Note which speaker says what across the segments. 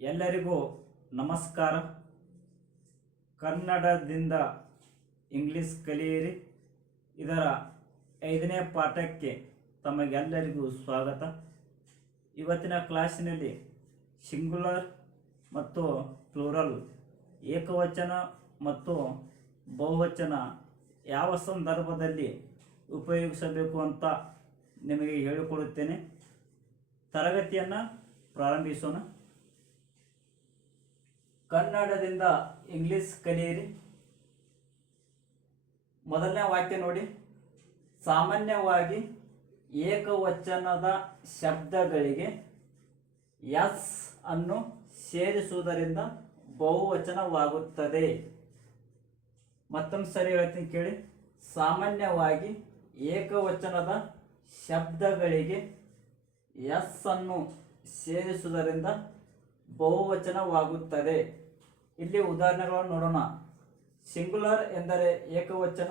Speaker 1: ಎಲ್ಲರಿಗೂ ನಮಸ್ಕಾರ. ಕನ್ನಡದಿಂದ ಇಂಗ್ಲಿಷ್ ಕಲಿಯಿರಿ. ಇದರ ಐದನೇ ಪಾಠಕ್ಕೆ ತಮಗೆಲ್ಲರಿಗೂ ಸ್ವಾಗತ. ಇವತ್ತಿನ ಕ್ಲಾಸಿನಲ್ಲಿ ಸಿಂಗುಲರ್ ಮತ್ತು ಪ್ಲೂರಲ್ ಏಕವಚನ ಮತ್ತು ಬಹುವಚನ ಯಾವ ಸಂದರ್ಭದಲ್ಲಿ ಉಪಯೋಗಿಸಬೇಕು ಅಂತ ನಿಮಗೆ ಹೇಳಿಕೊಡುತ್ತೇನೆ. ತರಗತಿಯನ್ನು ಪ್ರಾರಂಭಿಸೋಣ. ಕನ್ನಡದಿಂದ ಇಂಗ್ಲಿಷ್ ಕಲಿಯಿರಿ. ಮೊದಲನೇ ವಾಕ್ಯ ನೋಡಿ. ಸಾಮಾನ್ಯವಾಗಿ ಏಕವಚನದ ಶಬ್ದಗಳಿಗೆ ಎಸ್ ಅನ್ನು ಸೇರಿಸುವುದರಿಂದ ಬಹುವಚನವಾಗುತ್ತದೆ. ಮತ್ತೊಂದು ಸರಿ ಹೇಳ್ತೀನಿ ಕೇಳಿ. ಸಾಮಾನ್ಯವಾಗಿ ಏಕವಚನದ ಶಬ್ದಗಳಿಗೆ ಎಸ್ ಅನ್ನು ಸೇರಿಸುವುದರಿಂದ ಬಹುವಚನವಾಗುತ್ತದೆ. ಇಲ್ಲಿ ಉದಾಹರಣೆಗಳನ್ನು ನೋಡೋಣ. ಸಿಂಗುಲರ್ ಎಂದರೆ ಏಕವಚನ,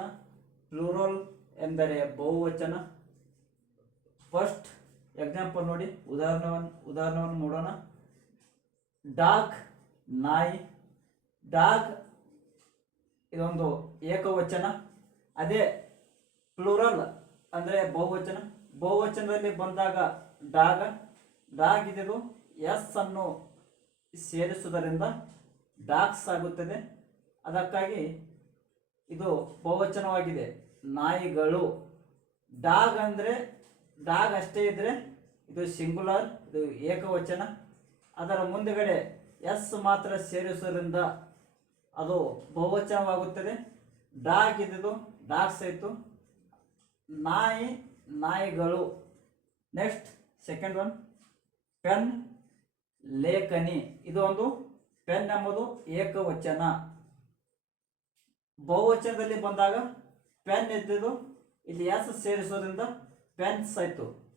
Speaker 1: ಪ್ಲೂರಲ್ ಎಂದರೆ ಬಹುವಚನ. ಫಸ್ಟ್ ಎಕ್ಸಾಂಪಲ್ ನೋಡಿ ಉದಾಹರಣೆವನ್ನು ಉದಾಹರಣೆಯನ್ನು ನೋಡೋಣ. ಡಾಗ್ ನಾಯಿ. ಡಾಗ್ ಇದೊಂದು ಏಕವಚನ, ಅದೇ ಪ್ಲೂರಲ್ ಅಂದರೆ ಬಹುವಚನ. ಬಹುವಚನದಲ್ಲಿ ಬಂದಾಗ ಡಾಗ, ಡಾಗ್ ಇದು ಎಸ್ ಅನ್ನು ಸೇರಿಸುವುದರಿಂದ ಡಾಗ್ಸ್ ಆಗುತ್ತದೆ. ಅದಕ್ಕಾಗಿ ಇದು ಬಹುವಚನವಾಗಿದೆ. ನಾಯಿಗಳು. ಡಾಗ್ ಅಂದರೆ, ಡಾಗ್ ಅಷ್ಟೇ ಇದ್ದರೆ ಇದು ಸಿಂಗುಲರ್, ಇದು ಏಕವಚನ. ಅದರ ಮುಂದುಗಡೆ ಎಸ್ ಮಾತ್ರ ಸೇರಿಸೋದ್ರಿಂದ ಅದು ಬಹುವಚನವಾಗುತ್ತದೆ. ಡಾಗ್ ಇದ್ದು ಡಾಗ್ಸ್ ಆಯಿತು ನಾಯಿ, ನಾಯಿಗಳು. Next, second one. ಪೆನ್ ಲೇಖನಿ. ಇದು ಒಂದು ಪೆನ್ ಎಂಬುದು ಏಕವಚನ. ಬಹುವಚನದಲ್ಲಿ ಬಂದಾಗ ಪೆನ್ ಇದ್ದಿದ್ದು ಇಲ್ಲಿ ಎಸ್ ಸೇರಿಸೋದ್ರಿಂದ ಪೆನ್ಸ್ ಆಯಿತು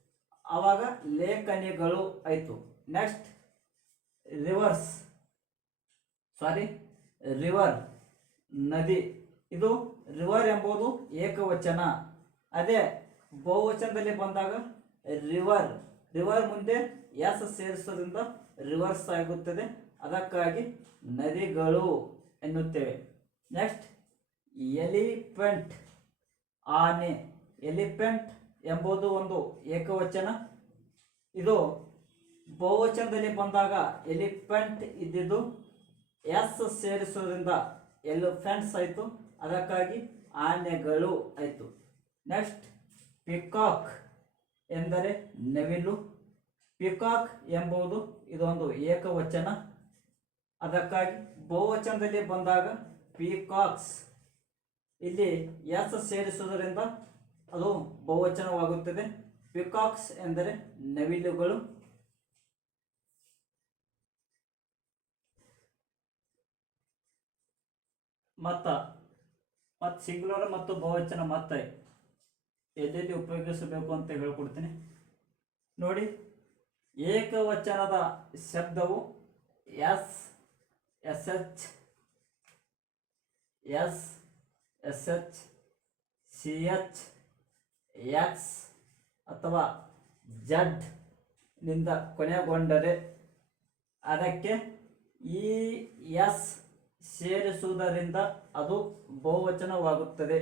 Speaker 1: ಆವಾಗ ಲೇಖನಿಗಳು ಆಯಿತು. ನೆಕ್ಸ್ಟ್ ರಿವರ್ಸ್ ಸಾರಿ ರಿವರ್ ನದಿ. ಇದು ರಿವರ್ ಎಂಬುದು ಏಕವಚನ. ಅದೇ ಬಹುವಚನದಲ್ಲಿ ಬಂದಾಗ ರಿವರ್ ರಿವರ್ ಮುಂದೆ ಎಸ್ ಸೇರಿಸೋದ್ರಿಂದ ರಿವರ್ಸ್ ಆಗುತ್ತದೆ. ಅದಕ್ಕಾಗಿ ನದಿಗಳು ಎನ್ನುತ್ತೇವೆ. ನೆಕ್ಸ್ಟ್, ಎಲಿಫೆಂಟ್ ಆನೆ. ಎಲಿಫೆಂಟ್ ಎಂಬುದು ಒಂದು ಏಕವಚನ. ಇದು ಬಹುವಚನದಲ್ಲಿ ಬಂದಾಗ ಎಲಿಫೆಂಟ್ ಇದ್ದಿದ್ದು ಎಸ್ ಸೇರಿಸೋದ್ರಿಂದ ಎಲಿಫೆಂಟ್ಸ್ ಆಯಿತು. ಅದಕ್ಕಾಗಿ ಆನೆಗಳು ಆಯಿತು. Next, peacock. ಎಂದರೆ ನವಿಲು. ಪಿಕಾಕ್ ಎಂಬುದು ಇದೊಂದು ಏಕವಚನ. ಅದಕ್ಕಾಗಿ ಬಹುವಚನದಲ್ಲಿ ಬಂದಾಗ ಪಿಕಾಕ್ಸ್. ಇಲ್ಲಿ ಎಸ್ ಸೇರಿಸುವುದರಿಂದ ಅದು ಬಹುವಚನವಾಗುತ್ತದೆ. ಪಿಕಾಕ್ಸ್ ಎಂದರೆ ನವಿಲುಗಳು. ಮತ್ತ ಮತ್ತು ಸಿಂಗ್ಯುಲರ್ ಮತ್ತು ಬಹುವಚನ ಮತ್ತೆ. ಎಲ್ಲೆಲ್ಲಿ ಉಪಯೋಗಿಸಬೇಕು ಅಂತ ಹೇಳ್ಕೊಡ್ತೀನಿ. ನೋಡಿ, ಏಕವಚನದ ಶಬ್ದವು S S, H, S S, H, C, H, X ಅಥವಾ ಜಡ್ನಿಂದ ಕೊನೆಗೊಂಡರೆ ಅದಕ್ಕೆ ಇ ಎಸ್ ಸೇರಿಸುವುದರಿಂದ ಅದು ಬಹುವಚನವಾಗುತ್ತದೆ.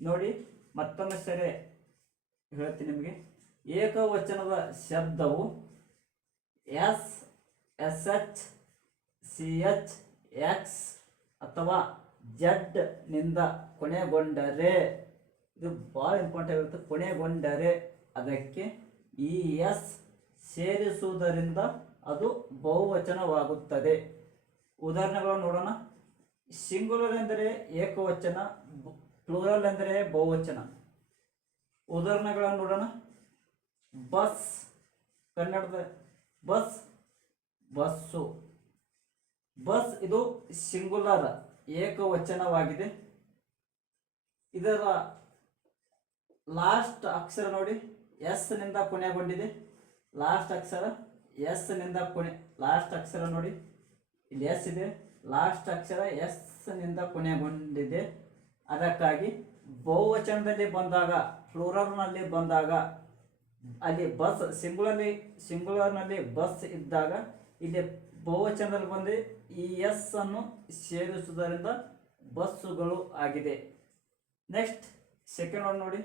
Speaker 1: ನೋಡಿ ಮತ್ತೊಮ್ಮೆ ಸರಿ ಹೇಳ್ತೀನಿ ನಿಮಗೆ. ಏಕವಚನದ ಶಬ್ದವು S S H, C H, X ಅಥವಾ ಜಡ್ನಿಂದ ಕೊನೆಗೊಂಡರೆ. ಇದು ಭಾಳ ಇಂಪಾರ್ಟೆಂಟ್ ಆಗಿರುತ್ತೆ. ಕೊನೆಗೊಂಡರೆ ಅದಕ್ಕೆ ಇ ಎಸ್ ಸೇರಿಸುವುದರಿಂದ ಅದು ಬಹುವಚನವಾಗುತ್ತದೆ. ಉದಾಹರಣೆಗಳನ್ನು ನೋಡೋಣ. ಸಿಂಗುಲರ್ ಎಂದರೆ ಏಕವಚನ ಪ್ಲೂರಲ್ ಅಂದರೆ ಬಹುವಚನ. ಉದಾಹರಣೆಗಳನ್ನು ನೋಡೋಣ. ಬಸ್, ಕನ್ನಡದ ಬಸ್, ಬಸ್ಸು. ಬಸ್ ಇದು ಸಿಂಗುಲರ್, ಏಕವಚನವಾಗಿದೆ. ಇದರ ಲಾಸ್ಟ್ ಅಕ್ಷರ ನೋಡಿ. ಎಸ್ನಿಂದ ಕೊನೆಗೊಂಡಿದೆ. ಲಾಸ್ಟ್ ಅಕ್ಷರ, ಎಸ್ನಿಂದ ಕೊನೆ, ಲಾಸ್ಟ್ ಅಕ್ಷರ ನೋಡಿ. ಇಲ್ಲಿ ಎಸ್ ಇದೆ. ಲಾಸ್ಟ್ ಅಕ್ಷರ, ಎಸ್ನಿಂದ ಕೊನೆಗೊಂಡಿದೆ. ಅದಕ್ಕಾಗಿ ಬಹುವಚನದಲ್ಲಿ ಬಂದಾಗ, ಪ್ಲೂರಲ್ನಲ್ಲಿ ಬಂದಾಗ, ಅಲ್ಲಿ ಬಸ್ ಸಿಂಗುಲರ್ಲಿ ಸಿಂಗುಲರ್ನಲ್ಲಿ ಬಸ್ ಇದ್ದಾಗ ಇಲ್ಲಿ ಬಹುವಚನದಲ್ಲಿ ಬಂದು ಈ ಎಸ್ ಅನ್ನು ಸೇರಿಸುವುದರಿಂದ ಬಸ್ಸುಗಳು ಆಗಿದೆ. ನೆಕ್ಸ್ಟ್ ಸೆಕೆಂಡ್ ಒನ್ ನೋಡಿ,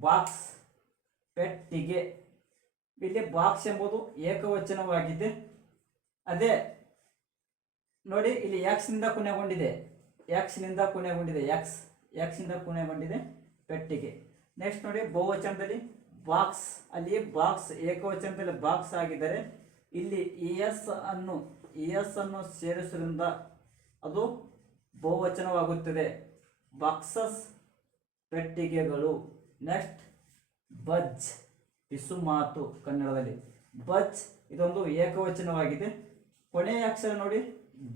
Speaker 1: ಬಾಕ್ಸ್ ಪೆಟ್ಟಿಗೆ. ಇಲ್ಲಿ ಬಾಕ್ಸ್ ಎಂಬುದು ಏಕವಚನವಾಗಿದೆ. ಅದೇ ನೋಡಿ, ಇಲ್ಲಿ ನಿಂದ ಕೊನೆಗೊಂಡಿದೆ. ನಿಂದ ಕೊನೆಗೊಂಡಿದೆ. ಎಕ್ಸ್ ಕೂನೆ ಬಂದಿದೆ? ಪೆಟ್ಟಿಗೆ. ನೆಕ್ಸ್ಟ್ ನೋಡಿ, ಬಹುವಚನದಲ್ಲಿ ಬಾಕ್ಸ್ ಅಲ್ಲಿ ಬಾಕ್ಸ್ ಏಕವಚನದಲ್ಲಿ ಬಾಕ್ಸ್ ಆಗಿದ್ದರೆ ಇಲ್ಲಿ ಇ ಎಸ್ ಅನ್ನು ಇ ಎಸ್ ಅನ್ನು ಸೇರಿಸುವುದರಿಂದ ಅದು ಬಹುವಚನವಾಗುತ್ತದೆ. ಬಾಕ್ಸಸ್ ಪೆಟ್ಟಿಗೆಗಳು. ನೆಕ್ಸ್ಟ್ ಬಜ್ ಪಿಸು ಮಾತು ಕನ್ನಡದಲ್ಲಿ. ಬಜ್ ಇದೊಂದು ಏಕವಚನವಾಗಿದೆ. ಕೊನೆಯ ಅಕ್ಷರ ನೋಡಿ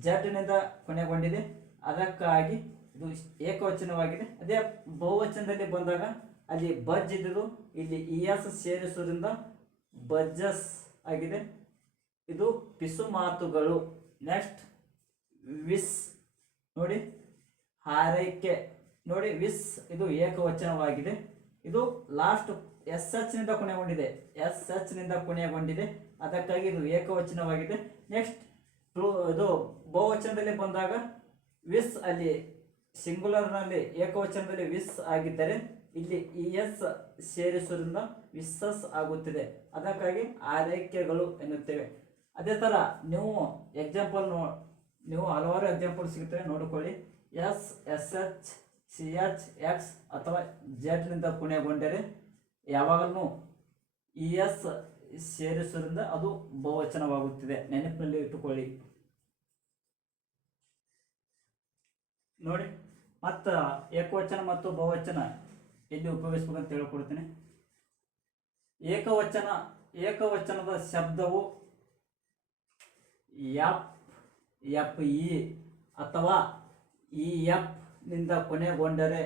Speaker 1: ಜಡ್ನಿಂದ ಕೊನೆಗೊಂಡಿದೆ ಅದಕ್ಕಾಗಿ ಇದು ಏಕವಚನವಾಗಿದೆ. ಅದೇ ಬಹುವಚನದಲ್ಲಿ ಬಂದಾಗ ಅಲ್ಲಿ ಬಜ್ ಇದ್ದು ಇಲ್ಲಿ ಇ ಎಸ್ ಸೇರಿಸುವುದರಿಂದ ಬಜ್ಜಸ್ ಆಗಿದೆ. ಇದು ಪಿಸು ಮಾತುಗಳು. Next, wish. ನೋಡಿ, ಹಾರೈಕೆ. ನೋಡಿ, ವಿಸ್ ಇದು ಏಕವಚನವಾಗಿದೆ. ಇದು ಲಾಸ್ಟ್ ಎಸ್ ಎಚ್ನಿಂದ ಕೊನೆಗೊಂಡಿದೆ. ಎಸ್ ಎಚ್ನಿಂದ ಕೊನೆಗೊಂಡಿದೆ. ಅದಕ್ಕಾಗಿ ಇದು ಏಕವಚನವಾಗಿದೆ. ನೆಕ್ಸ್ಟ್ ಇದು ಬಹುವಚನದಲ್ಲಿ ಬಂದಾಗ ವಿಸ್ ಅಲ್ಲಿ ಸಿಂಗುಲರ್ನಲ್ಲಿ ಏಕವಚನದಲ್ಲಿ ವಿಸ್ ಆಗಿದ್ದರೆ ಇಲ್ಲಿ ಇ ಎಸ್ ಸೇರಿಸುವುದರಿಂದ ವಿಸ್ಸಸ್ ಆಗುತ್ತಿದೆ. ಅದಕ್ಕಾಗಿ ಆರೈಕೆಗಳು ಎನ್ನುತ್ತೇವೆ. ಅದೇ ಥರ ನೀವು ಎಕ್ಸಾಂಪಲ್ ನೋ, ನೀವು ಹಲವಾರು ಎಕ್ಸಾಂಪಲ್ ಸಿಗುತ್ತವೆ, ನೋಡಿಕೊಳ್ಳಿ. S S H, C H, X ಅಥವಾ ಜೆಡ್ನಿಂದ ಕೊನೆಗೊಂಡರೆ ಯಾವಾಗಲೂ ಇ ಎಸ್ ಸೇರಿಸುವುದರಿಂದ ಅದು ಬಹುವಚನವಾಗುತ್ತಿದೆ. ನೆನಪಿನಲ್ಲಿ ಇಟ್ಟುಕೊಳ್ಳಿ. ನೋಡಿ. ಮತ್ತು ಏಕವಚನ ಮತ್ತು ಬಹುವಚನ ಎಲ್ಲಿ ಉಪಯೋಗಿಸ್ಬೇಕಂತ ಹೇಳ್ಕೊಡ್ತೀನಿ. ಏಕವಚನ, ಏಕವಚನದ ಶಬ್ದವು ಎಫ್ ಎಫ್ ಇ ಅಥವಾ ಇ ಎಫ್ನಿಂದ ಕೊನೆಗೊಂಡರೆ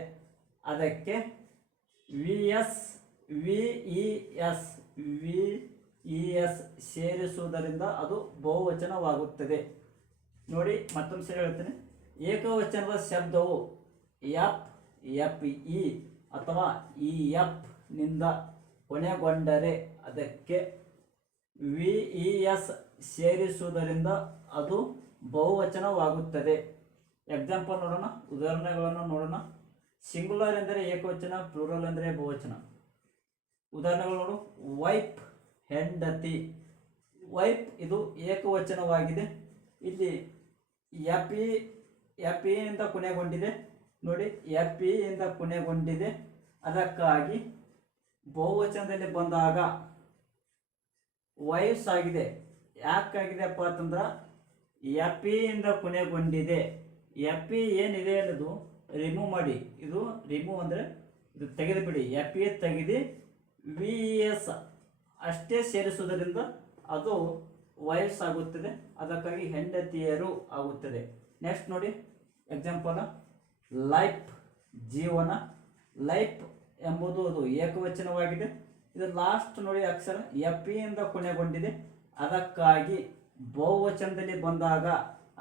Speaker 1: ಅದಕ್ಕೆ V S, V E S, V E S ಸೇರಿಸುವುದರಿಂದ ಅದು ಬಹುವಚನವಾಗುತ್ತದೆ. ನೋಡಿ ಮತ್ತೊಂದು ಸರಿ ಹೇಳ್ತೀನಿ. ಏಕವಚನದ ಶಬ್ದವು ಎಫ್ ಎಫ್ ಇ ಅಥವಾ ಇ ಎಫ್ನಿಂದ ಕೊನೆಗೊಂಡರೆ ಅದಕ್ಕೆ ವಿ ಇ ಎಸ್ ಸೇರಿಸುವುದರಿಂದ ಅದು ಬಹುವಚನವಾಗುತ್ತದೆ. ಎಕ್ಸಾಂಪಲ್ ನೋಡೋಣ, ಉದಾಹರಣೆಗಳನ್ನು ನೋಡೋಣ. ಸಿಂಗುಲರ್ ಎಂದರೆ ಏಕವಚನ ಪ್ಲೂರಲ್ ಎಂದರೆ ಬಹುವಚನ. ಉದಾಹರಣೆಗಳು ನೋಡು. ವೈಪ್ ಹೆಂಡತಿ. ವೈಪ್ ಇದು ಏಕವಚನವಾಗಿದೆ. ಇಲ್ಲಿ ಎಪಿ ಎಪಿಯಿಂದ ಕೊನೆಗೊಂಡಿದೆ. ನೋಡಿ ಎಪಿಯಿಂದ ಕೊನೆಗೊಂಡಿದೆ. ಅದಕ್ಕಾಗಿ ಬಹುವಚನದಲ್ಲಿ ಬಂದಾಗ ವೈಫ್ಸ್ ಆಗಿದೆ. ಯಾಕಾಗಿದೆಪ್ಪ ಅಂತಂದ್ರೆ ಎಪಿಯಿಂದ ಕೊನೆಗೊಂಡಿದೆ. ಎಪಿ ಏನಿದೆ ಅನ್ನೋದು ರಿಮೂವ್ ಮಾಡಿ. ಇದು ರಿಮೂವ್ ಅಂದರೆ ಇದು ತೆಗೆದು ಬಿಡಿ. ಎಪಿ ತೆಗೆದು ವಿ ಎಸ್ ಅಷ್ಟೇ ಸೇರಿಸುವುದರಿಂದ ಅದು ವೈಫ್ಸ್ ಆಗುತ್ತದೆ. ಅದಕ್ಕಾಗಿ ಹೆಂಡತಿಯರು ಆಗುತ್ತದೆ. ನೆಕ್ಸ್ಟ್ ನೋಡಿ ಎಕ್ಸಾಂಪಲ್ ಲೈಫ್ ಜೀವನ. ಲೈಫ್ ಎಂಬುದು ಅದು ಏಕವಚನವಾಗಿದೆ. ಇದು ಲಾಸ್ಟ್ ನೋಡಿ ಅಕ್ಷರ ಎಫ್ ಇಂದ ಕೊನೆಗೊಂಡಿದೆ. ಅದಕ್ಕಾಗಿ ಬಹುವಚನದಲ್ಲಿ ಬಂದಾಗ,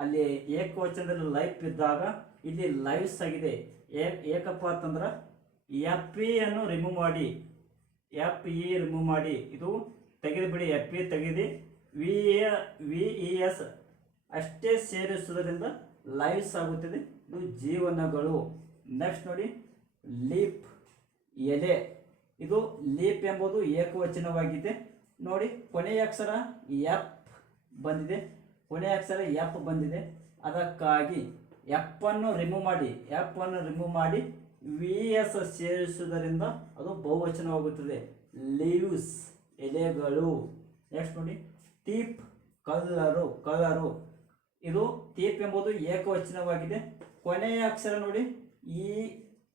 Speaker 1: ಅಲ್ಲಿ ಏಕವಚನದಲ್ಲಿ ಲೈಫ್ ಇದ್ದಾಗ ಇಲ್ಲಿ ಲೈವ್ಸ್ ಆಗಿದೆ. ಏಕಪ್ಪ ಅಂತಂದ್ರೆ ಎಫ್ ಅನ್ನು ರಿಮೂವ್ ಮಾಡಿ. ಎಫ್ ಇ ರಿಮೂವ್ ಮಾಡಿ. ಇದು ತೆಗೆದು ಬಿಡಿ ಎಫ್ ಇ ತೆಗೆದು. V A V E S ಅಷ್ಟೇ ಸೇರಿಸುವುದರಿಂದ ಲೈವ್ಸ್ ಆಗುತ್ತದೆ. ಇದು ಜೀವನಗಳು. ನೆಕ್ಸ್ಟ್ ನೋಡಿ, ಲೀಪ್ ಎಲೆ. ಇದು ಲೀಪ್ ಎಂಬುದು ಏಕವಚನವಾಗಿದೆ. ನೋಡಿ, ಕೊನೆಯ ಅಕ್ಷರ ಎಪ್ ಬಂದಿದೆ. ಕೊನೆಯ ಅಕ್ಷರ ಎಪ್ ಬಂದಿದೆ. ಅದಕ್ಕಾಗಿ ಎಫ್ ಅನ್ನು ರಿಮೂವ್ ಮಾಡಿ ಎಫ್ ಅನ್ನು ರಿಮೂವ್ ಮಾಡಿ ವಿ ಎಸ್ ಸೇರಿಸುವುದರಿಂದ ಅದು ಬಹುವಚನವಾಗುತ್ತದೆ. ಲೀವ್ಸ್ ಎಲೆಗಳು. ನೆಕ್ಸ್ಟ್ ನೋಡಿ ಟೀಪ್ ಕಲ್ಲರು ಕಲರು ಇದು ತೀಪ್ ಎಂಬುದು ಏಕವಚನವಾಗಿದೆ. ಕೊನೆಯ ಅಕ್ಷರ ನೋಡಿ. ಈ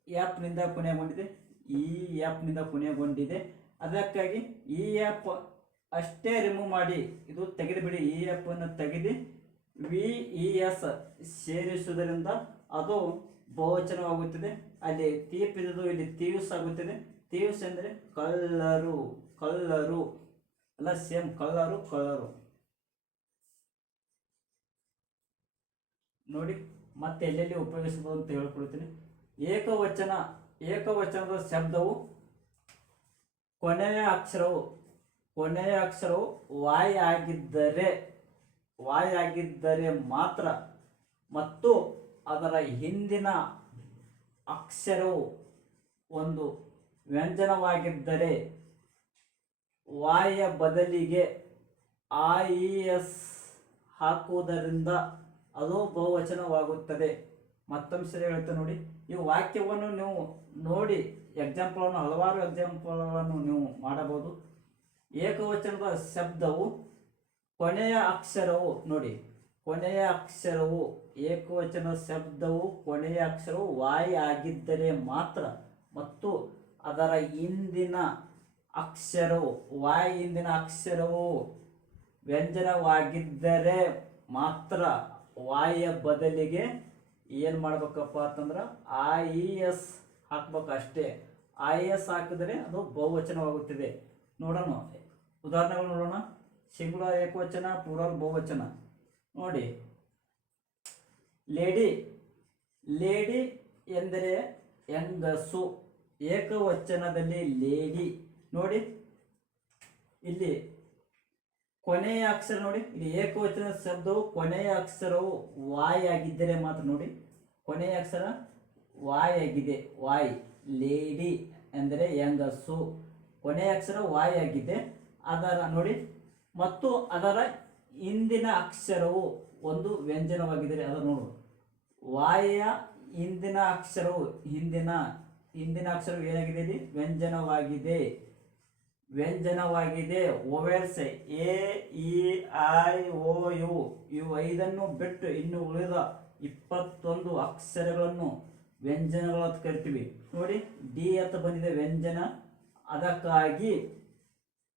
Speaker 1: ಆ್ಯಪ್ನಿಂದ ಕೊನೆಗೊಂಡಿದೆ. ಈ ಆ್ಯಪ್ನಿಂದ ಕೊನೆಗೊಂಡಿದೆ. ಅದಕ್ಕಾಗಿ ಈ ಆ್ಯಪ್ ಅಷ್ಟೇ ರಿಮೂವ್ ಮಾಡಿ. ಇದು ತೆಗೆದುಬಿಡಿ. ಈ ಆ್ಯಪನ್ನು ತೆಗೆದು ವಿ ಇ ಎಸ್ ಸೇರಿಸುವುದರಿಂದ ಅದು ಬಹುವಚನವಾಗುತ್ತದೆ. ಅಲ್ಲಿ ತೀಪ್ ಇದ್ದು ಇಲ್ಲಿ ತೀವ್ಸ್ ಆಗುತ್ತದೆ. ತೀವ್ಸ್ ಅಂದರೆ ಕಲ್ಲರು. ಕಲ್ಲರು. ಅಲ್ಲ ಸೇಮ್ ಕಲ್ಲರು, ಕಳ್ಳರು. ನೋಡಿ ಮತ್ತೆ ಎಲ್ಲೆಲ್ಲಿ ಉಪಯೋಗಿಸಬಹುದು ಅಂತ ಹೇಳ್ಕೊಳ್ತೀನಿ ಏಕವಚನ, ಏಕವಚನದ ಶಬ್ದವು ಕೊನೆಯ ಅಕ್ಷರವು ಕೊನೆಯ ಅಕ್ಷರವು ವಾಯ್ ಆಗಿದ್ದರೆ ವಾಯ್ ಆಗಿದ್ದರೆ ಮಾತ್ರ ಮತ್ತು ಅದರ ಹಿಂದಿನ ಅಕ್ಷರವು ಒಂದು ವ್ಯಂಜನವಾಗಿದ್ದರೆ ವಾಯ ಬದಲಿಗೆ ಆ ಇ ಎಸ್ ಹಾಕುವುದರಿಂದ ಅದು ಬಹುವಚನವಾಗುತ್ತದೆ ಮತ್ತೊಂದು ಸರಿ ಹೇಳ್ತಾ ನೋಡಿ, ಈ ವಾಕ್ಯವನ್ನು ನೀವು ನೋಡಿ ಎಕ್ಸಾಂಪಲನ್ನು ಹಲವಾರು ಎಕ್ಸಾಂಪಲ್ಗಳನ್ನು ನೀವು ಮಾಡಬಹುದು. ಏಕವಚನದ ಶಬ್ದವು ಕೊನೆಯ ಅಕ್ಷರವು, ನೋಡಿ, ಕೊನೆಯ ಅಕ್ಷರವು, ಏಕವಚನ ಶಬ್ದವು ಕೊನೆಯ ಅಕ್ಷರವು ವಾಯಿ ಆಗಿದ್ದರೆ ಮಾತ್ರ, ಮತ್ತು ಅದರ ಹಿಂದಿನ ಅಕ್ಷರವು, ವಾಯಿ ಹಿಂದಿನ ಅಕ್ಷರವು ವ್ಯಂಜನವಾಗಿದ್ದರೆ ಮಾತ್ರ ವಾಯ ಬದಲಿಗೆ ಏನು ಮಾಡ್ಬೇಕಪ್ಪ ಅಂತಂದ್ರೆ ಆ ಇ ಎಸ್ ಹಾಕ್ಬೇಕು ಅಷ್ಟೇ. ಐ ಎಸ್ ಹಾಕಿದರೆ ಅದು ಬಹುವಚನವಾಗುತ್ತಿದೆ. ನೋಡೋಣ. ಉದಾಹರಣೆಗಳು ನೋಡೋಣ. ಸಿಂಗುಲರ್ ಏಕವಚನ, ಪ್ಲೂರಲ್ ಬಹುವಚನ. ನೋಡಿ. ಲೇಡಿ. ಲೇಡಿ ಎಂದರೆ ಹೆಂಗಸು. ಏಕವಚನದಲ್ಲಿ ಲೇಡಿ. ನೋಡಿ. ಇಲ್ಲಿ ಕೊನೆಯ ಅಕ್ಷರ ನೋಡಿ, ಇಲ್ಲಿ ಏಕವಚನ ಶಬ್ದವು ಕೊನೆಯ ಅಕ್ಷರವು ವಾಯ್ ಆಗಿದ್ದರೆ ಮಾತ್ರ ನೋಡಿ. ಕೊನೆಯ ಅಕ್ಷರ ವಾಯ್ ಆಗಿದೆ. ವಾಯ್, ಲೇಡಿ ಅಂದರೆ ಹೆಂಗಸು. ಕೊನೆಯ ಅಕ್ಷರ ವಾಯ್ ಆಗಿದೆ. ಅದರ ನೋಡಿ, ಮತ್ತು ಅದರ ಹಿಂದಿನ ಅಕ್ಷರವು ಒಂದು ವ್ಯಂಜನವಾಗಿದ್ದರೆ ಅದನ್ನು ನೋಡು. ವಾಯ ಹಿಂದಿನ ಅಕ್ಷರವು ಹಿಂದಿನ ಹಿಂದಿನ ಅಕ್ಷರವು ಏನಾಗಿದೆ ಇಲ್ಲಿ? ವ್ಯಂಜನವಾಗಿದೆ. ವ್ಯಂಜನವಾಗಿದೆ. Vowels, A, E, I, O, U, ಇವು ಐದನ್ನು ಬಿಟ್ಟು ಇನ್ನು ಉಳಿದ ಇಪ್ಪತ್ತೊಂದು ಅಕ್ಷರಗಳನ್ನು ವ್ಯಂಜನಗಳು ಅಂತ ಕರಿತೀವಿ. ನೋಡಿ, ಡಿ ಅಂತ ಬಂದಿದೆ ವ್ಯಂಜನ. ಅದಕ್ಕಾಗಿ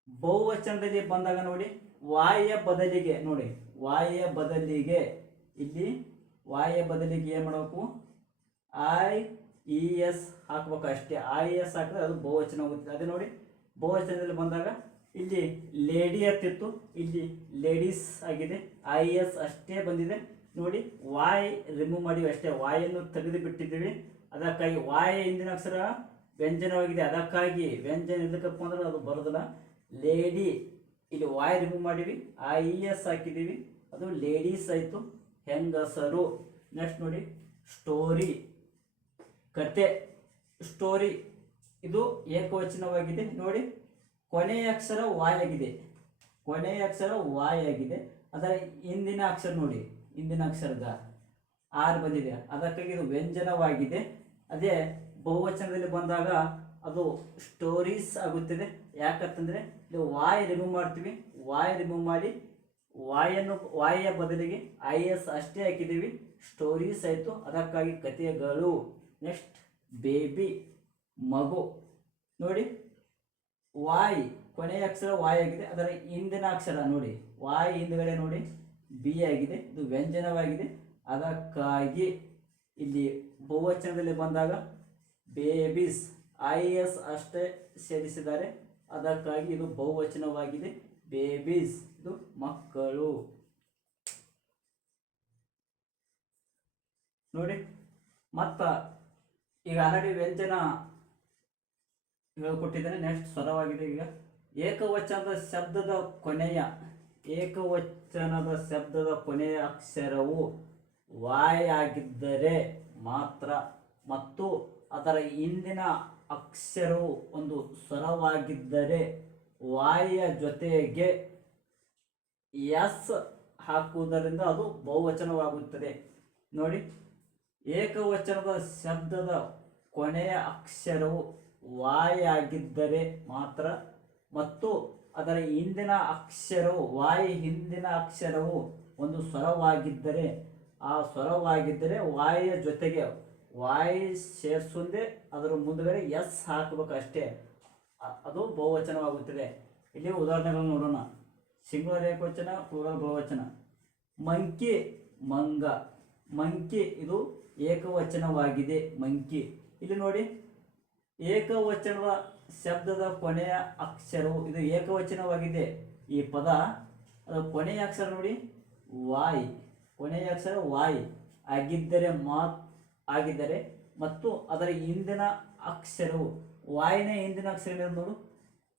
Speaker 1: ಬಹುವಚನದಲ್ಲಿ ಬಂದಾಗ ನೋಡಿ, ವಾಯ ಬದಲಿಗೆ, ನೋಡಿ, ವಾಯ ಬದಲಿಗೆ, ಇಲ್ಲಿ ವಾಯ ಬದಲಿಗೆ ಏನು ಮಾಡಬೇಕು? ಐ, ಇ, ಎಸ್ ಹಾಕ್ಬೇಕು ಅಷ್ಟೇ. ಐ, ಎಸ್ ಹಾಕಿದ್ರೆ ಅದು ಬಹುವಚನ ಹೋಗುತ್ತೆ ಅದೇ ನೋಡಿ ಬಹುವಚನದಲ್ಲಿ ಬಂದಾಗ ಇಲ್ಲಿ ಲೇಡಿ ಅತ್ತಿತ್ತು ಇಲ್ಲಿ ಲೇಡೀಸ್ ಆಗಿದೆ. ಐ ಎಸ್ ಅಷ್ಟೇ ಬಂದಿದೆ. ನೋಡಿ ವಾಯ್ ರಿಮೂವ್ ಮಾಡಿವಿ ಅಷ್ಟೇ. ವಾಯನ್ನು ತೆಗೆದು ಬಿಟ್ಟಿದ್ದೀವಿ ಅದಕ್ಕಾಗಿ ವಾಯ ಹಿಂದಿನ ಅಕ್ಷರ ವ್ಯಂಜನವಾಗಿದೆ. ಅದಕ್ಕಾಗಿ ವ್ಯಂಜನ ಇರ್ಲಿಕ್ಕಪ್ಪ ಅಂದ್ರೆ ಅದು ಬರೋದಿಲ್ಲ. ಲೇಡಿ, ಇಲ್ಲಿ ವಾಯ್ ರಿಮೂವ್ ಮಾಡಿವಿ ಐ ಎಸ್ ಹಾಕಿದ್ದೀವಿ. ಅದು ಲೇಡೀಸ್ ಆಯಿತು. ಹೆಂಗಸರು. ನೆಕ್ಸ್ಟ್ ನೋಡಿ ಸ್ಟೋರಿ ಕತೆ. ಸ್ಟೋರಿ ಇದು ಏಕವಚನವಾಗಿದೆ. ನೋಡಿ, ಕೊನೆಯ ಅಕ್ಷರ ವಾಯ್ ಆಗಿದೆ. ಕೊನೆಯ ಅಕ್ಷರ ವಾಯ್ ಆಗಿದೆ. ಅದರ ಹಿಂದಿನ ಅಕ್ಷರ ನೋಡಿ, ಹಿಂದಿನ ಅಕ್ಷರದ ಆರ್ ಬಂದಿದೆ. ಅದಕ್ಕಾಗಿ ಇದು ವ್ಯಂಜನವಾಗಿದೆ. ಅದೇ ಬಹುವಚನದಲ್ಲಿ ಬಂದಾಗ ಅದು ಸ್ಟೋರೀಸ್ ಆಗುತ್ತದೆ. ಯಾಕಂತಂದ್ರೆ, ಇದು ವಾಯ್ ರಿಮೂವ್ ಮಾಡ್ತೀವಿ. ವಾಯ್ ರಿಮೂವ್ ಮಾಡಿ, ವಾಯನ್ನು ವಾಯ ಬದಲಿಗೆ ಐ ಎಸ್ ಅಷ್ಟೇ ಹಾಕಿದ್ದೀವಿ. ಸ್ಟೋರೀಸ್ ಆಯಿತು. ಅದಕ್ಕಾಗಿ ಕಥೆಗಳು. ನೆಕ್ಸ್ಟ್ ಬೇಬಿ ಮಗು. ನೋಡಿ, ವಾಯ್, ಕೊನೆಯ ಅಕ್ಷರ ವಾಯ್ ಆಗಿದೆ. ಅದರ ಹಿಂದಿನ ಅಕ್ಷರ ನೋಡಿ. ವಾಯ್ ಹಿಂದ್ಗಡೆ ನೋಡಿ. ಬಿ ಆಗಿದೆ. ಇದು ವ್ಯಂಜನವಾಗಿದೆ. ಅದಕ್ಕಾಗಿ ಇಲ್ಲಿ ಬಹುವಚನದಲ್ಲಿ ಬಂದಾಗ ಬೇಬೀಸ್, ಐ ಎಸ್ ಅಷ್ಟೇ ಸೇರಿಸಿದ್ದಾರೆ. ಅದಕ್ಕಾಗಿ ಇದು ಬಹುವಚನವಾಗಿದೆ. ಬೇಬೀಸ್, ಇದು ಮಕ್ಕಳು. ನೋಡಿ, ಮತ್ತ ಈಗ ಆಲ್ರೆಡಿ ವ್ಯಂಜನ ಹೇಳ್ಕೊಟ್ಟಿದ್ದೇನೆ ನೆಕ್ಸ್ಟ್ ಸ್ವರವಾಗಿದೆ ಈಗ. ಏಕವಚನದ ಶಬ್ದದ ಕೊನೆಯ, ಏಕವಚನದ ಶಬ್ದದ ಕೊನೆಯ ಅಕ್ಷರವು ವಾಯ್ ಆಗಿದ್ದರೆ ಮಾತ್ರ ಮತ್ತು ಅದರ ಹಿಂದಿನ ಅಕ್ಷರವು ಒಂದು ಸ್ವರವಾಗಿದ್ದರೆ ವಾಯ ಜೊತೆಗೆ ಎಸ್ ಹಾಕುವುದರಿಂದ ಅದು ಬಹುವಚನವಾಗುತ್ತದೆ. ನೋಡಿ, ಏಕವಚನದ ಶಬ್ದದ ಕೊನೆಯ ಅಕ್ಷರವು ವಾಯ್ ಆಗಿದ್ದರೆ ಮಾತ್ರ ಮತ್ತು ಅದರ ಹಿಂದಿನ ಅಕ್ಷರವು, ವಾಯಿ ಹಿಂದಿನ ಅಕ್ಷರವು ಒಂದು ಸ್ವರವಾಗಿದ್ದರೆ, ಆ ಸ್ವರವಾಗಿದ್ದರೆ ವಾಯಿಯ ಜೊತೆಗೆ ವಾಯಿ ಸೇರಿಸುಂದೆ ಅದರ ಮುಂದುಗಡೆ ಎಸ್ ಹಾಕಬೇಕು ಅಷ್ಟೇ. ಅದು ಬಹುವಚನವಾಗುತ್ತದೆ. ಇಲ್ಲಿ ಉದಾಹರಣೆಗಳನ್ನು ನೋಡೋಣ. ಸಿಂಗುಲರ್ ಏಕವಚನ, ಪ್ಲೂರಲ್ ಬಹುವಚನ. ಮಂಕಿ, ಮಂಗ. ಮಂಕಿ ಇದು ಏಕವಚನವಾಗಿದೆ, ಮಂಕಿ. ಇಲ್ಲಿ ನೋಡಿ. ಏಕವಚನದ ಶಬ್ದದ ಕೊನೆಯ ಅಕ್ಷರವು, ಇದು ಏಕವಚನವಾಗಿದೆ. ಈ ಪದ, ಅದು ಕೊನೆಯ ಅಕ್ಷರ ನೋಡಿ, ವಾಯ್. ಕೊನೆಯ ಅಕ್ಷರ ವಾಯ್. ಆಗಿದ್ದರೆ ಮಾತ್ ಆಗಿದ್ದರೆ ಮತ್ತು ಅದರ ಹಿಂದಿನ ಅಕ್ಷರವು, ವಾಯಿನ ಹಿಂದಿನ ಅಕ್ಷರ ನೋಡು?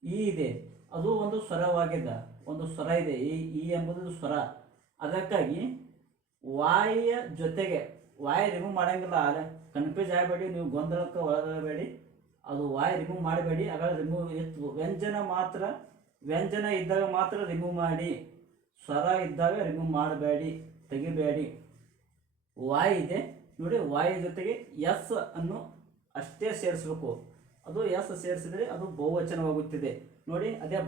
Speaker 1: ಈ ಇದೆ. ಅದು ಒಂದು ಸ್ವರವಾಗಿದೆ. ಒಂದು ಸ್ವರ ಇದೆ. ಈ ಈ ಎಂಬುದು ಸ್ವರ. ಅದಕ್ಕಾಗಿ ವಾಯಿಯ ಜೊತೆಗೆ, ವಾಯ್ ರಿಮೂವ್ ಮಾಡಂಗಿಲ್ಲ. ಆದರೆ ಕನ್ಫ್ಯೂಸ್ ಆಗಬೇಡಿ, ನೀವು ಗೊಂದಲಕ್ಕೆ ಒಳಗಾಗಬೇಡಿ. ಅದು ವಾಯ್ ರಿಮೂವ್ ಮಾಡಬೇಡಿ ಆಗ ರಿಮೂವ್ ಇತ್ತು. ವ್ಯಂಜನ ಮಾತ್ರ, ವ್ಯಂಜನ ಇದ್ದಾಗ ಮಾತ್ರ ರಿಮೂವ್ ಮಾಡಿ. ಸ್ವರ ಇದ್ದಾಗ ರಿಮೂವ್ ಮಾಡಬೇಡಿ, ತೆಗಿಬೇಡಿ. ವಾಯ್ ಇದೆ. ನೋಡಿ, ವಾಯ್ ಜೊತೆಗೆ ಎಸ್ ಅನ್ನು ಅಷ್ಟೇ ಸೇರಿಸಬೇಕು. ಅದು ಎಸ್ ಸೇರಿಸಿದರೆ ಅದು ಬಹುವಚನವಾಗುತ್ತಿದೆ. ನೋಡಿ, ಅದೇ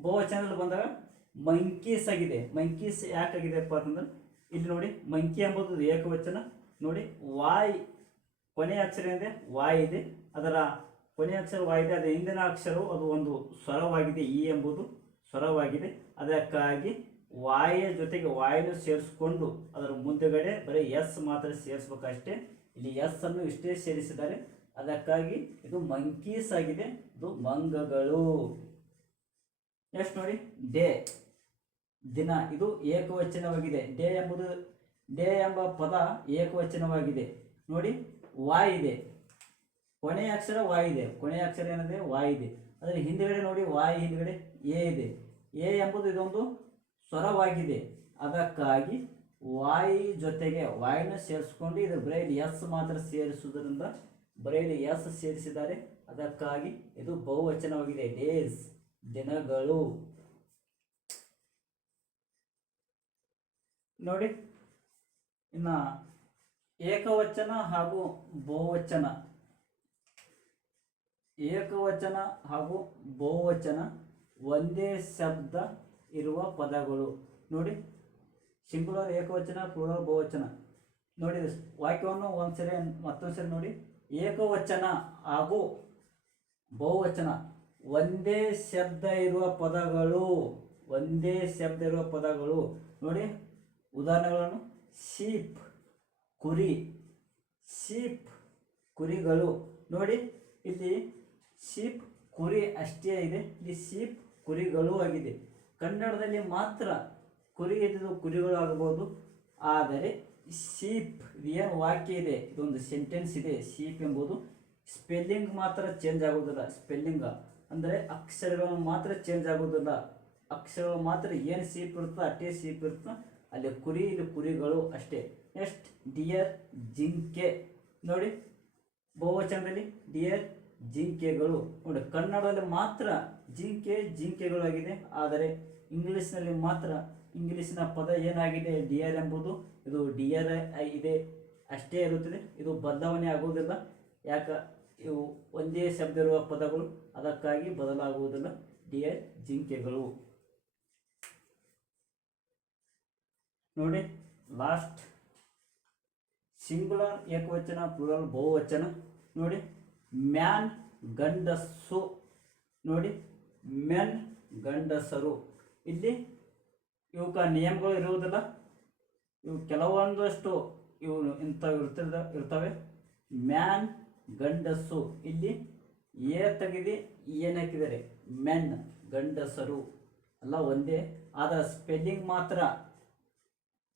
Speaker 1: ಬಹುವಚನದಲ್ಲಿ ಬಂದಾಗ ಮಂಕೀಸ್ ಆಗಿದೆ. ಮಂಕೀಸ್ ಯಾಕಾಗಿದೆಪ್ಪ ಅಂತಂದ್ರೆ, ಇಲ್ಲಿ ನೋಡಿ, ಮಂಕಿ ಎಂಬುದು ಏಕವಚನ. ನೋಡಿ, ವಾಯ್ ಕೊನೆಯ ಅಕ್ಷರ ಇದೆ ವಾಯ್ ಇದೆ. ಅದರ ಕೊನೆಯ ಅಕ್ಷರ ವಾಯಿದೆ ಇದೆ ಅದರ ಹಿಂದಿನ ಅಕ್ಷರವು ಅದು ಒಂದು ಸ್ವರವಾಗಿದೆ ಇ ಎಂಬುದು ಸ್ವರವಾಗಿದೆ. ಅದಕ್ಕಾಗಿ ವಾಯ ಜೊತೆಗೆ ವಾಯನ್ನು ಸೇರಿಸಿಕೊಂಡು ಅದರ ಮುಂದೆಗಡೆ ಬರೀ ಎಸ್ ಮಾತ್ರ ಸೇರಿಸ್ಬೇಕಷ್ಟೇ. ಇಲ್ಲಿ ಎಸ್ ಅನ್ನು ಇಷ್ಟೇ ಸೇರಿಸಿದ್ದಾರೆ. ಅದಕ್ಕಾಗಿ ಇದು ಮಂಕೀಸ್ ಆಗಿದೆ, ಇದು ಮಂಗಗಳು. ನೆಕ್ಸ್ಟ್ ನೋಡಿ, ಡೇ, ದಿನ, ಇದು ಏಕವಚನವಾಗಿದೆ. ಡೇ ಎಂಬುದು, ಡೇ ಎಂಬ ಪದ ಏಕವಚನವಾಗಿದೆ. ನೋಡಿ ವಾಯ್ ಇದೆ ಕೊನೆಯ ಅಕ್ಷರ ವಾಯ್ ಇದೆ. ಕೊನೆಯ ಅಕ್ಷರ ಏನಿದೆ? ವಾಯ್ ಇದೆ. ಅದರ ಹಿಂದ್ಗಡೆ ನೋಡಿ ವಾಯ್ ಹಿಂದ್ಗಡೆ ಎ ಇದೆ. ಎ ಎಂಬುದು ಇದೊಂದು ಸ್ವರವಾಗಿದೆ. ಅದಕ್ಕಾಗಿ ವಾಯ್ ಜೊತೆಗೆ ವಾಯ್ನ ಸೇರಿಸ್ಕೊಂಡು ಇದು ಬ್ರೈಲ್ ಎಸ್ ಮಾತ್ರ ಸೇರಿಸುವುದರಿಂದ ಬ್ರೈಲ್ ಎಸ್ ಸೇರಿಸಿದ್ದಾರೆ. ಅದಕ್ಕಾಗಿ ಇದು ಬಹುವಚನವಾಗಿದೆ. ಡೇಸ್ ದಿನಗಳು. ನೋಡಿ, ಇನ್ನ ಏಕವಚನ ಹಾಗೂ ಬಹುವಚನ. ಏಕವಚನ ಹಾಗೂ ಬಹುವಚನ ಒಂದೇ ಶಬ್ದ ಇರುವ ಪದಗಳು. ನೋಡಿ, ಸಿಂಗುಲರ್ ಏಕವಚನ, ಪ್ಲೂರಲ್ ಬಹುವಚನ. ನೋಡಿ ವಾಕ್ಯವನ್ನು ಒಂದ್ಸರಿ ಮತ್ತೊಂದು ಸರಿ ನೋಡಿ. ಏಕವಚನ ಹಾಗೂ ಬಹುವಚನ ಒಂದೇ ಶಬ್ದ ಇರುವ ಪದಗಳು, ಒಂದೇ ಶಬ್ದ ಇರುವ ಪದಗಳು. ನೋಡಿ, ಉದಾಹರಣೆಗಳನ್ನು. ಶೀಪ್, ಕುರಿ. ಶೀಪ್ ಕುರಿಗಳು. ನೋಡಿ, ಇಲ್ಲಿ ಶೀಪ್ ಕುರಿ ಅಷ್ಟೇ ಇದೆ. ಇಲ್ಲಿ ಶೀಪ್ ಕುರಿಗಳು ಆಗಿದೆ. ಕನ್ನಡದಲ್ಲಿ ಮಾತ್ರ ಕುರಿ ಇದ್ದಿದ್ದು ಕುರಿಗಳು ಆಗಬಹುದು ಆದರೆ ಶೀಪ್ ಏನು ವಾಕ್ಯ ಇದೆ. ಇದೊಂದು ಸೆಂಟೆನ್ಸ್ ಇದೆ. ಶೀಪ್ ಎಂಬುದು ಸ್ಪೆಲ್ಲಿಂಗ್ ಮಾತ್ರ ಚೇಂಜ್ ಆಗೋದಿಲ್ಲ ಸ್ಪೆಲ್ಲಿಂಗ್ ಅಂದರೆ ಅಕ್ಷರಗಳು ಮಾತ್ರ ಚೇಂಜ್ ಆಗೋದಿಲ್ಲ ಅಕ್ಷರಗಳು ಮಾತ್ರ ಏನು ಶೀಪ್ ಇರುತ್ತೋ ಅಷ್ಟೇ ಶೀಪ್ ಇರುತ್ತೋ. ಅಲ್ಲಿ ಕುರಿ, ಇಲ್ಲಿ ಕುರಿಗಳು ಅಷ್ಟೇ. ನೆಕ್ಸ್ಟ್ ಡಿಯರ್ ಜಿಂಕೆ. ನೋಡಿ ಬಹುವಚನದಲ್ಲಿ ಡಿಯರ್ ಜಿಂಕೆಗಳು. ನೋಡಿ, ಕನ್ನಡದಲ್ಲಿ ಮಾತ್ರ ಜಿಂಕೆ ಜಿಂಕೆಗಳು ಆಗಿದೆ ಆದರೆ ಇಂಗ್ಲಿಷ್ನಲ್ಲಿ ಮಾತ್ರ ಇಂಗ್ಲಿಷ್ನ ಪದ ಏನಾಗಿದೆ? ಡಿ ಆರ್ ಎಂಬುದು, ಇದು ಡಿ ಆರ್ ಐ ಇದೆ, ಅಷ್ಟೇ ಇರುತ್ತದೆ. ಇದು ಬದಲಾವಣೆ ಆಗುವುದಿಲ್ಲ. ಯಾಕ? ಇವು ಒಂದೇ ಶಬ್ದ ಇರುವ ಪದಗಳು, ಅದಕ್ಕಾಗಿ ಬದಲಾಗುವುದಿಲ್ಲ. ಡಿಯರ್ ಜಿಂಕೆಗಳು. ನೋಡಿ ಲಾಸ್ಟ್ ಸಿಂಗುಲರ್ ಏಕವಚನ ಪ್ಲೂರಲ್ ಬಹುವಚನ. ನೋಡಿ ಮ್ಯಾನ್ ಗಂಡಸ್ಸು ನೋಡಿ ಮೆನ್ ಗಂಡಸರು. ಇಲ್ಲಿ ಇವಕ್ಕ ನಿಯಮಗಳು ಇರುವುದಿಲ್ಲ. ಇವು ಕೆಲವೊಂದಷ್ಟು ಇವು ಇಂಥವು ಇರ್ತಿದ ಇರ್ತವೆ. ಮ್ಯಾನ್ ಗಂಡಸು. ಇಲ್ಲಿ ಏ ತೆಗೆದು ಏನು ಹಾಕಿದ್ದಾರೆ. ಮೆನ್ ಗಂಡಸರು. ಅಲ್ಲ, ಒಂದೇ. ಆದರೆ ಸ್ಪೆಲ್ಲಿಂಗ್ ಮಾತ್ರ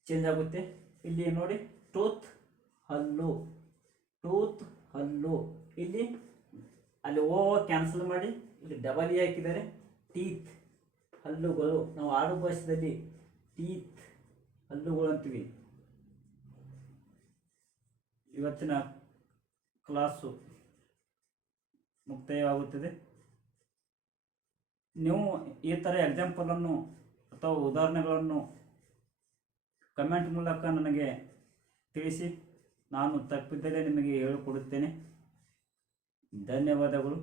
Speaker 1: ಚೇಂಜ್ ಆಗುತ್ತೆ. ಇಲ್ಲಿ ನೋಡಿ, ಟೂತ್ ಹಲ್ಲು. ಟೂತ್ ಹಲ್ಲು. ಇಲ್ಲಿ ಅಲ್ಲಿ ಓ ಕ್ಯಾನ್ಸಲ್ ಮಾಡಿ ಇಲ್ಲಿ ಡಬಲ್ ಇ ಹಾಕಿದ್ದಾರೆ. ಟೀತ್ ಹಲ್ಲುಗಳು. ನಾವು ಆಡು ಭಾಷೆಯಲ್ಲಿ ಟೀತ್ ಹಲ್ಲುಗಳು ಅಂತೀವಿ. ಇವತ್ತಿನ ಕ್ಲಾಸು ಮುಕ್ತಾಯವಾಗುತ್ತದೆ. ನೀವು ಈ ಥರ ಎಕ್ಸಾಂಪಲನ್ನು ಅಥವಾ ಉದಾಹರಣೆಗಳನ್ನು ಕಮೆಂಟ್ ಮೂಲಕ ನನಗೆ ತಿಳಿಸಿ. ನಾನು ತಪ್ಪಿದ್ದರೆ ನಿಮಗೆ ಹೇಳಿಕೊಡುತ್ತೇನೆ. ಧನ್ಯವಾದಗಳು